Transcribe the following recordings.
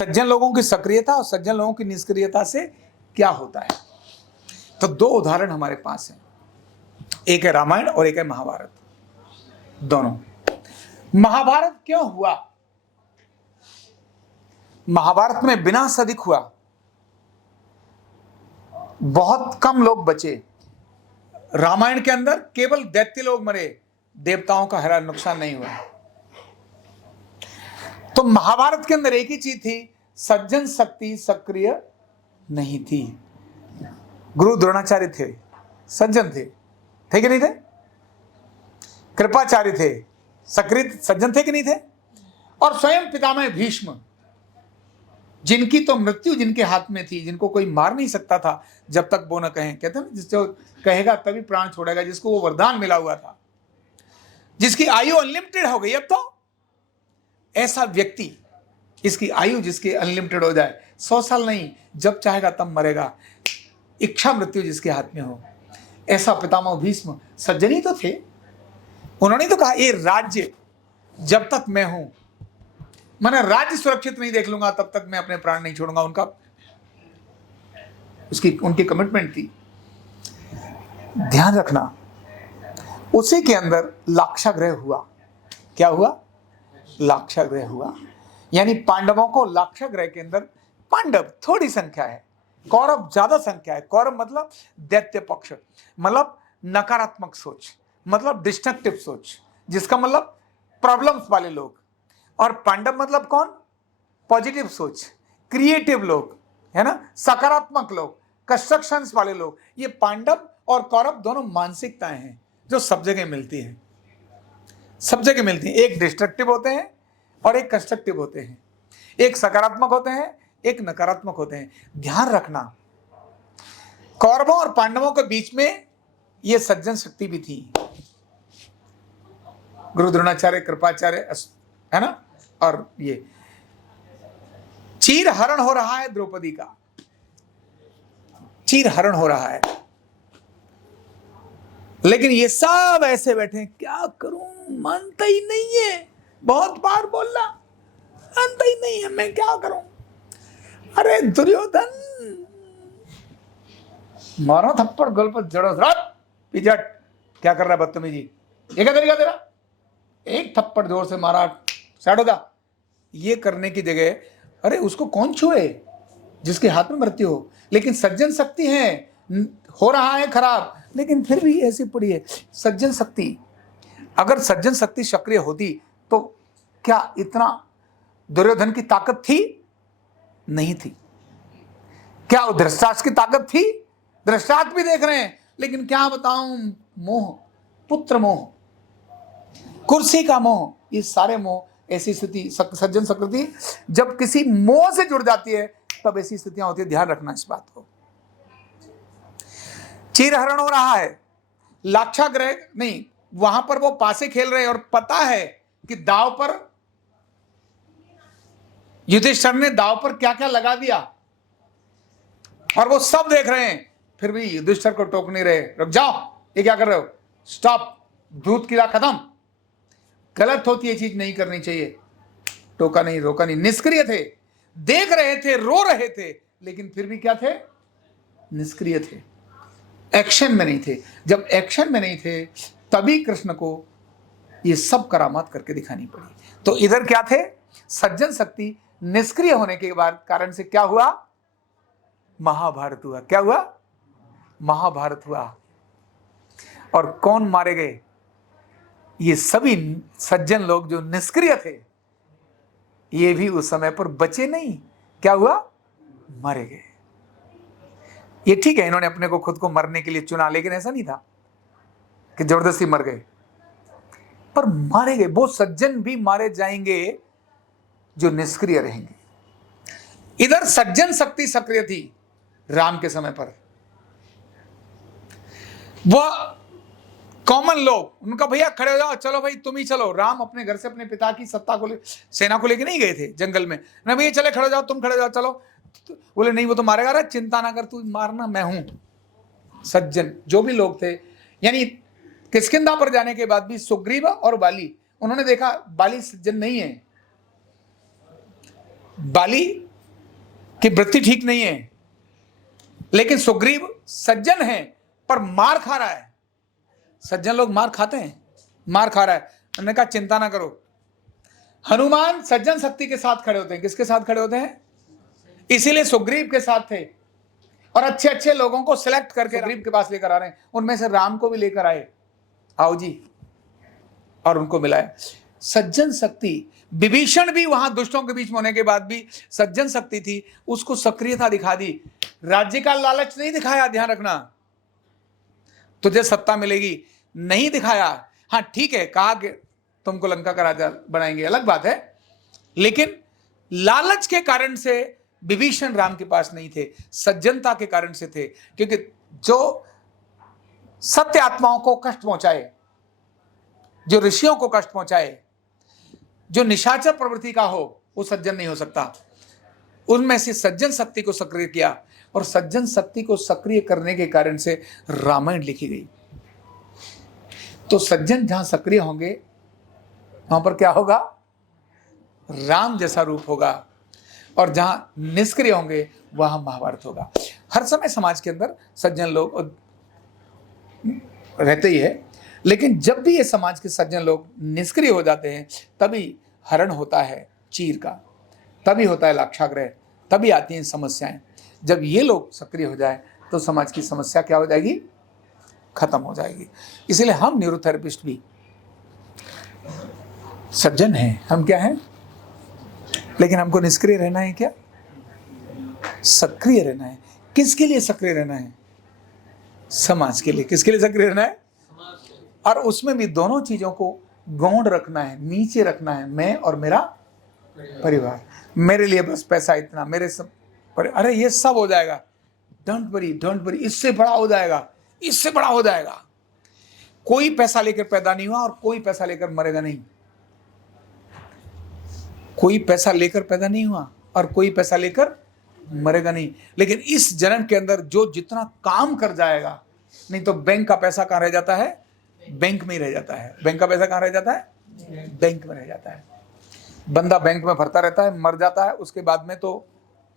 सज्जन लोगों की सक्रियता और सज्जन लोगों की निष्क्रियता से क्या होता है। तो दो उदाहरण हमारे पास हैं, एक है रामायण और एक है महाभारत। दोनों, महाभारत क्यों हुआ? महाभारत में विनाश अधिक हुआ, बहुत कम लोग बचे। रामायण के अंदर केवल दैत्य लोग मरे, देवताओं का हरा नुकसान नहीं हुआ। तो महाभारत के अंदर एक ही चीज थी, सज्जन शक्ति सक्रिय नहीं थी। गुरु द्रोणाचार्य थे, सज्जन थे कि नहीं थे? कृपाचार्य थे, सक्रिय सज्जन थे कि नहीं थे? और स्वयं पितामह भीष्म, जिनकी तो मृत्यु जिनके हाथ में थी, जिनको कोई मार नहीं सकता था जब तक वो न कहें। कहते हैं ना, जिसको कहेगा तभी प्राण छोड़ेगा, जिसको वो वरदान मिला हुआ था, जिसकी आयु अनलिमिटेड हो गई। अब तो ऐसा व्यक्ति, इसकी आयु जिसकी अनलिमिटेड हो जाए, 100 साल नहीं, जब चाहेगा तब मरेगा, इच्छा मृत्यु जिसके हाथ में हो, ऐसा पितामह भीष्म सज्जन ही तो थे। उन्होंने तो कहा, ये राज्य जब तक मैं हूं, मैंने राज्य सुरक्षित नहीं देख लूंगा तब तक मैं अपने प्राण नहीं छोड़ूंगा। उनकी कमिटमेंट थी। ध्यान रखना, उसी के अंदर लाक्षागृह हुआ। क्या हुआ? लाक्षागृह हुआ। यानी पांडवों को लाक्षागृह के अंदर, पांडव थोड़ी संख्या है, कौरव ज्यादा संख्या है। कौरव मतलब दैत्य पक्ष, मतलब नकारात्मक सोच, मतलब डिस्ट्रक्टिव सोच, जिसका मतलब प्रॉब्लम्स वाले लोग। और पांडव मतलब कौन? पॉजिटिव सोच, क्रिएटिव लोग, है ना, सकारात्मक लोग, कंस्ट्रक्शंस वाले लोग। ये पांडव और कौरव दोनों मानसिकताएं हैं जो सब जगह मिलती हैं, सब जगह मिलती हैं। एक डिस्ट्रक्टिव होते हैं और एक कंस्ट्रक्टिव होते हैं, एक सकारात्मक होते हैं, एक नकारात्मक होते हैं। ध्यान रखना, कौरवों और पांडवों के बीच में ये सज्जन शक्ति भी थी। गुरु द्रोणाचार्य, कृपाचार्य, है ना। और ये चीर हरण हो रहा है द्रौपदी का, चीर हरण हो रहा है, लेकिन ये सब ऐसे बैठे हैं, क्या करूं, मानता ही नहीं है, बहुत बार बोला, मानता ही नहीं है, मैं क्या करूं। अरे दुर्योधन, मारो थप्पड़, गल पर जड़ो, पिजट, क्या कर रहा है बदतमीजी, ये क्या तरीका तेरा, एक थप्पड़ जोर से मारा, साइड हो जा। ये करने की जगह, अरे उसको कौन छुए जिसके हाथ में मृत्यु हो। लेकिन सज्जन शक्ति है, हो रहा है खराब, लेकिन फिर भी ऐसी पड़ी है सज्जन शक्ति। अगर सज्जन शक्ति सक्रिय होती तो क्या इतना दुर्योधन की ताकत थी? नहीं थी। क्या धृतराष्ट्र की ताकत थी? धृतराष्ट्र भी देख रहे हैं, लेकिन क्या बताऊं, मोह, पुत्र मोह, कुर्सी का मोह, ये सारे मोह, ऐसी स्थिति सज्जन शक्ति जब किसी मोह से जुड़ जाती है तब ऐसी स्थितियां होती है। ध्यान रखना इस बात को। चीरहरण हो रहा है, लाक्षागृह नहीं, वहां पर वो पासे खेल रहे हैं और पता है कि दाव पर, युधिष्ठिर ने दाव पर क्या क्या लगा दिया और वो सब देख रहे हैं, फिर भी युधिष्ठिर को टोक नहीं रहे। रुक जाओ, ये क्या कर रहे हो, स्टॉप, दूध की राह खत्म, गलत होती है चीज, नहीं करनी चाहिए। टोका नहीं, रोका नहीं, निष्क्रिय थे, देख रहे थे, रो रहे थे, लेकिन फिर भी क्या थे? निष्क्रिय थे, एक्शन में नहीं थे। जब एक्शन में नहीं थे तभी कृष्ण को ये सब करामात करके दिखानी पड़ी। तो इधर क्या थे? सज्जन शक्ति निष्क्रिय होने के बाद कारण से क्या हुआ? महाभारत हुआ। क्या हुआ? महाभारत हुआ। और कौन मारे गए? ये सभी सज्जन लोग जो निष्क्रिय थे, ये भी उस समय पर बचे नहीं। क्या हुआ? मारे गए। ये ठीक है, इन्होंने अपने को खुद को मरने के लिए चुना, लेकिन ऐसा नहीं था कि जबरदस्ती मर गए, पर मारे गए। वो सज्जन भी मारे जाएंगे जो निष्क्रिय रहेंगे। इधर सज्जन शक्ति सक्रिय थी राम के समय पर। वह कॉमन लोग, उनका भैया खड़े हो जाओ, चलो भाई तुम ही चलो। राम अपने घर से अपने पिता की सत्ता को सेना को लेके नहीं गए थे जंगल में, ना भैया चले, खड़े हो जाओ, तुम खड़े हो जाओ, चलो। बोले नहीं, वो तो मारेगा। रहा, चिंता ना कर, तू मारना, मैं हूं। सज्जन जो भी लोग थे, यानी किष्किंधा पर जाने के बाद भी सुग्रीव और बाली, उन्होंने देखा बाली सज्जन नहीं है, बाली कि वृत्ति ठीक नहीं है, लेकिन सुग्रीव सज्जन है पर मार खा रहा है। सज्जन लोग मार खाते हैं, मार खा रहा है। उन्होंने कहा चिंता ना करो। हनुमान सज्जन शक्ति के साथ खड़े होते हैं। किसके साथ खड़े होते हैं? इसीलिए सुग्रीव के साथ थे और अच्छे अच्छे लोगों को सिलेक्ट करके सुग्रीव के पास लेकर आ रहे हैं। उनमें से राम को भी लेकर आए, आओ जी, और उनको मिलाया। सज्जन शक्ति, विभीषण भी वहां दुष्टों के बीच में होने के बाद भी सज्जन शक्ति थी, उसको सक्रियता दिखा दी। राज्य का लालच नहीं दिखाया, ध्यान रखना, तुझे सत्ता मिलेगी नहीं दिखाया। हाँ ठीक है, कहा कि तुमको लंका का राजा बनाएंगे, अलग बात है, लेकिन लालच के कारण से विभीषण राम के पास नहीं थे, सज्जनता के कारण से थे। क्योंकि जो सत्य आत्माओं को कष्ट पहुंचाए, जो ऋषियों को कष्ट पहुंचाए, जो निशाचर प्रवृत्ति का हो, वो सज्जन नहीं हो सकता। उनमें से सज्जन शक्ति को सक्रिय किया और सज्जन शक्ति को सक्रिय करने के कारण से रामायण लिखी गई। तो सज्जन जहां सक्रिय होंगे वहां पर क्या होगा? राम जैसा रूप होगा, और जहां निष्क्रिय होंगे वहां महाभारत होगा। हर समय समाज के अंदर सज्जन लोग रहते ही है, लेकिन जब भी ये समाज के सज्जन लोग निष्क्रिय हो जाते हैं तभी हरण होता है चीर का, तभी होता है लाक्षागृह, तभी आती हैं समस्याएं। जब ये लोग सक्रिय हो जाए तो समाज की समस्या क्या हो जाएगी? खत्म हो जाएगी। इसीलिए हम न्यूरोथेरेपिस्ट भी सज्जन हैं। हम क्या हैं? लेकिन हमको निष्क्रिय रहना है क्या? सक्रिय रहना है। किसके लिए सक्रिय रहना है? समाज के लिए। किसके लिए सक्रिय रहना है? और उसमें भी दोनों चीजों को गौण रखना है, नीचे रखना है, मैं और मेरा परिवार। मेरे लिए बस पैसा इतना, मेरे सब अरे ये सब हो जाएगा, डोंट वरी, इससे बड़ा हो जाएगा, इससे बड़ा हो जाएगा। कोई पैसा लेकर पैदा नहीं हुआ और कोई पैसा लेकर मरेगा नहीं। कोई पैसा लेकर पैदा नहीं हुआ और कोई पैसा लेकर मरेगा नहीं। लेकिन इस जन्म के अंदर जो जितना काम कर जाएगा, नहीं तो बैंक का पैसा कहाँ रह जाता है? बैंक में ही रह जाता है। बैंक का पैसा कहाँ रह जाता है? बैंक में रह जाता है। बंदा बैंक में भरता रहता है, मर जाता है, उसके बाद में तो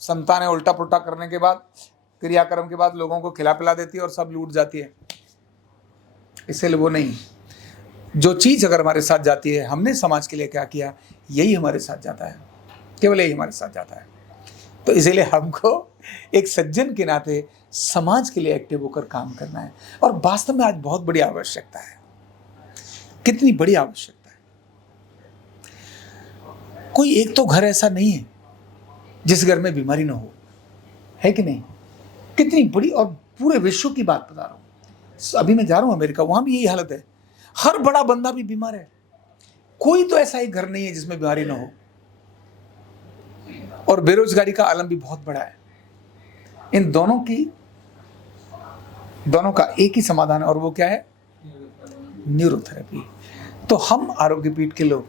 संतानें उल्टा पुल्टा करने के बाद, क्रियाक्रम के बाद लोगों को खिला पिला देती है और सब लूट जाती है। इसलिए वो नहीं, जो चीज अगर हमारे साथ जाती है, हमने समाज के लिए क्या किया, यही हमारे साथ जाता है, केवल यही हमारे साथ जाता है। तो इसीलिए हमको एक सज्जन के नाते समाज के लिए एक्टिव होकर काम करना है। और वास्तव में आज बहुत बड़ी आवश्यकता है। कितनी बड़ी आवश्यकता है! कोई एक तो घर ऐसा नहीं है जिस घर में बीमारी ना हो, है कि नहीं? कितनी बड़ी, और पूरे विश्व की बात बता रहा हूं। अभी मैं जा रहा हूं अमेरिका, वहां भी यही हालत है। हर बड़ा बंदा भी बीमार है। कोई तो ऐसा ही घर नहीं है जिसमें बीमारी ना हो। और बेरोजगारी का आलम भी बहुत बड़ा है। इन दोनों का एक ही समाधान है, और वो क्या है? न्यूरोथेरेपी। तो हम आरोग्य पीठ के लोग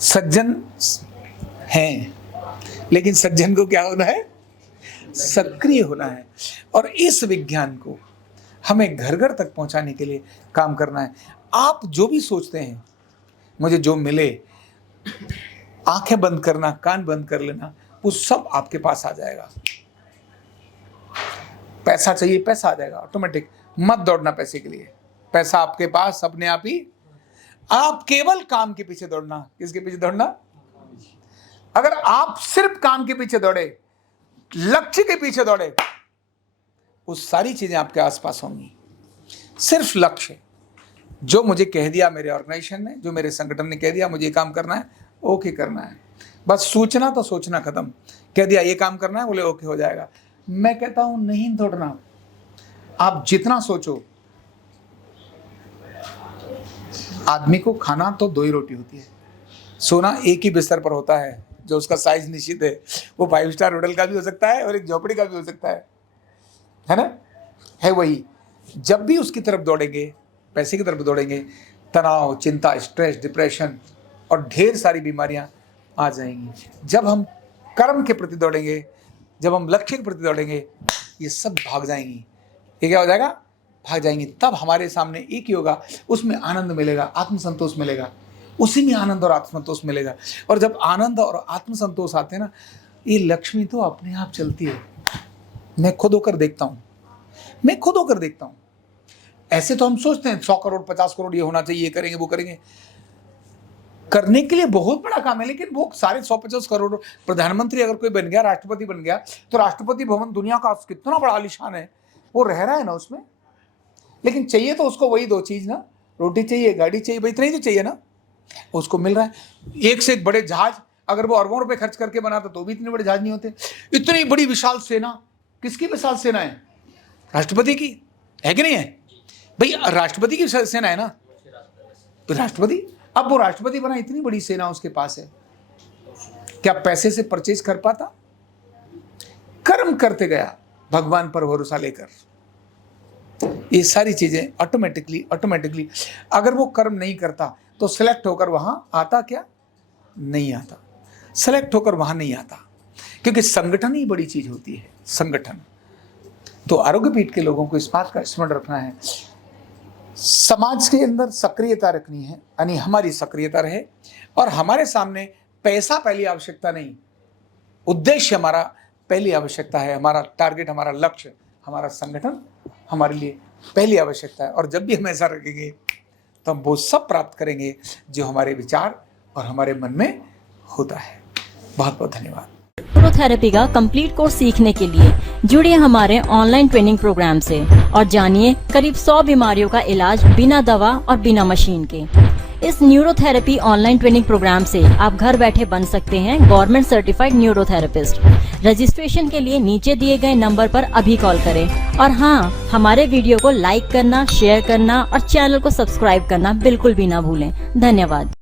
सज्जन हैं, लेकिन सज्जन को क्या होना है? सक्रिय होना है। और इस विज्ञान को हमें घर घर तक पहुंचाने के लिए काम करना है। आप जो भी सोचते हैं, मुझे जो मिले, आंखें बंद करना, कान बंद कर लेना, वो सब आपके पास आ जाएगा। पैसा चाहिए, पैसा आ जाएगा ऑटोमेटिक। मत दौड़ना पैसे के लिए, पैसा आपके पास अपने आप ही। आप केवल काम के पीछे दौड़ना। किसके पीछे दौड़ना? अगर आप सिर्फ काम के पीछे दौड़े, लक्ष्य के पीछे दौड़े, वो सारी चीजें आपके आसपास होंगी। सिर्फ लक्ष्य, जो मुझे कह दिया मेरे ऑर्गेनाइजेशन ने, जो मेरे संगठन ने कह दिया मुझे ये काम करना है, ओके करना है। बस सोचना तो सोचना खत्म। कह दिया ये काम करना है, बोले ओके हो जाएगा। मैं कहता हूं नहीं दौड़ना। आप जितना सोचो, आदमी को खाना तो 2 ही रोटी होती है, सोना एक ही बिस्तर पर होता है, जो उसका साइज निश्चित है। वो 5 स्टार होटल का भी हो सकता है और एक झोपड़ी का भी हो सकता है ना? है वही। जब भी उसकी तरफ दौड़ेंगे, पैसे की तरफ दौड़ेंगे, तनाव, चिंता, स्ट्रेस, डिप्रेशन और ढेर सारी बीमारियां आ जाएंगी। जब हम कर्म के प्रति दौड़ेंगे, जब हम लक्ष्य के प्रति दौड़ेंगे, ये सब भाग जाएंगी। ये क्या हो जाएगा? भाग जाएंगी। तब हमारे सामने एक ही होगा, उसमें आनंद मिलेगा, आत्मसंतोष मिलेगा, उसी में आनंद और आत्मसंतोष मिलेगा। और जब आनंद और आत्मसंतोष आते हैं ना, ये लक्ष्मी तो अपने आप चलती है। मैं खुद होकर देखता हूं। ऐसे तो हम सोचते हैं 100 करोड़ 50 करोड़ ये होना चाहिए, ये करेंगे वो करेंगे, करने के लिए बहुत बड़ा काम है, लेकिन वो सारे 150 करोड़ प्रधानमंत्री अगर कोई बन गया, राष्ट्रपति बन गया, तो राष्ट्रपति भवन दुनिया का कितना बड़ा आलीशान है, वो रह रहा है ना उसमें। लेकिन चाहिए तो उसको वही 2 चीज ना, रोटी चाहिए, गाड़ी चाहिए, भाई इतना ही तो चाहिए ना, उसको मिल रहा है। एक से एक बड़े जहाज, अगर वो अरबों रुपए खर्च करके बनाता तो भी इतने बड़े जहाज नहीं होते। इतनी बड़ी विशाल सेना, किसकी विशाल सेना है? राष्ट्रपति की है कि नहीं है भाई? राष्ट्रपति की सेना है ना, तो राष्ट्रपति, अब वो राष्ट्रपति बना, इतनी बड़ी सेना उसके पास है, क्या पैसे से परचेज कर पाता? कर्म करते गया भगवान पर भरोसा लेकर। ये सारी चीजें ऑटोमेटिकली अगर वो कर्म नहीं करता तो सिलेक्ट होकर वहां आता क्या? नहीं आता, सिलेक्ट होकर वहां नहीं आता, क्योंकि संगठन ही बड़ी चीज होती है, संगठन। तो आरोग्य पीठ के लोगों को इस बात का स्मरण रखना है, समाज के अंदर सक्रियता रखनी है, यानी हमारी सक्रियता रहे, और हमारे सामने पैसा पहली आवश्यकता नहीं, उद्देश्य हमारा पहली आवश्यकता है, हमारा टारगेट, हमारा लक्ष्य, हमारा संगठन हमारे लिए पहली आवश्यकता है। और जब भी हम ऐसा रखेंगे तो हम वो सब प्राप्त करेंगे जो हमारे विचार और हमारे मन में होता है। बहुत बहुत धन्यवाद। न्यूरोथेरेपी का कंप्लीट कोर्स सीखने के लिए जुड़िए हमारे ऑनलाइन ट्रेनिंग प्रोग्राम से और जानिए करीब 100 बीमारियों का इलाज बिना दवा और बिना मशीन के। इस न्यूरोथेरेपी ऑनलाइन ट्रेनिंग प्रोग्राम से आप घर बैठे बन सकते हैं गवर्नमेंट सर्टिफाइड न्यूरोथेरेपिस्ट। रजिस्ट्रेशन के लिए नीचे दिए गए नंबर पर अभी कॉल करें। और हाँ, हमारे वीडियो को लाइक करना, शेयर करना और चैनल को सब्सक्राइब करना बिल्कुल भी ना भूलें। धन्यवाद।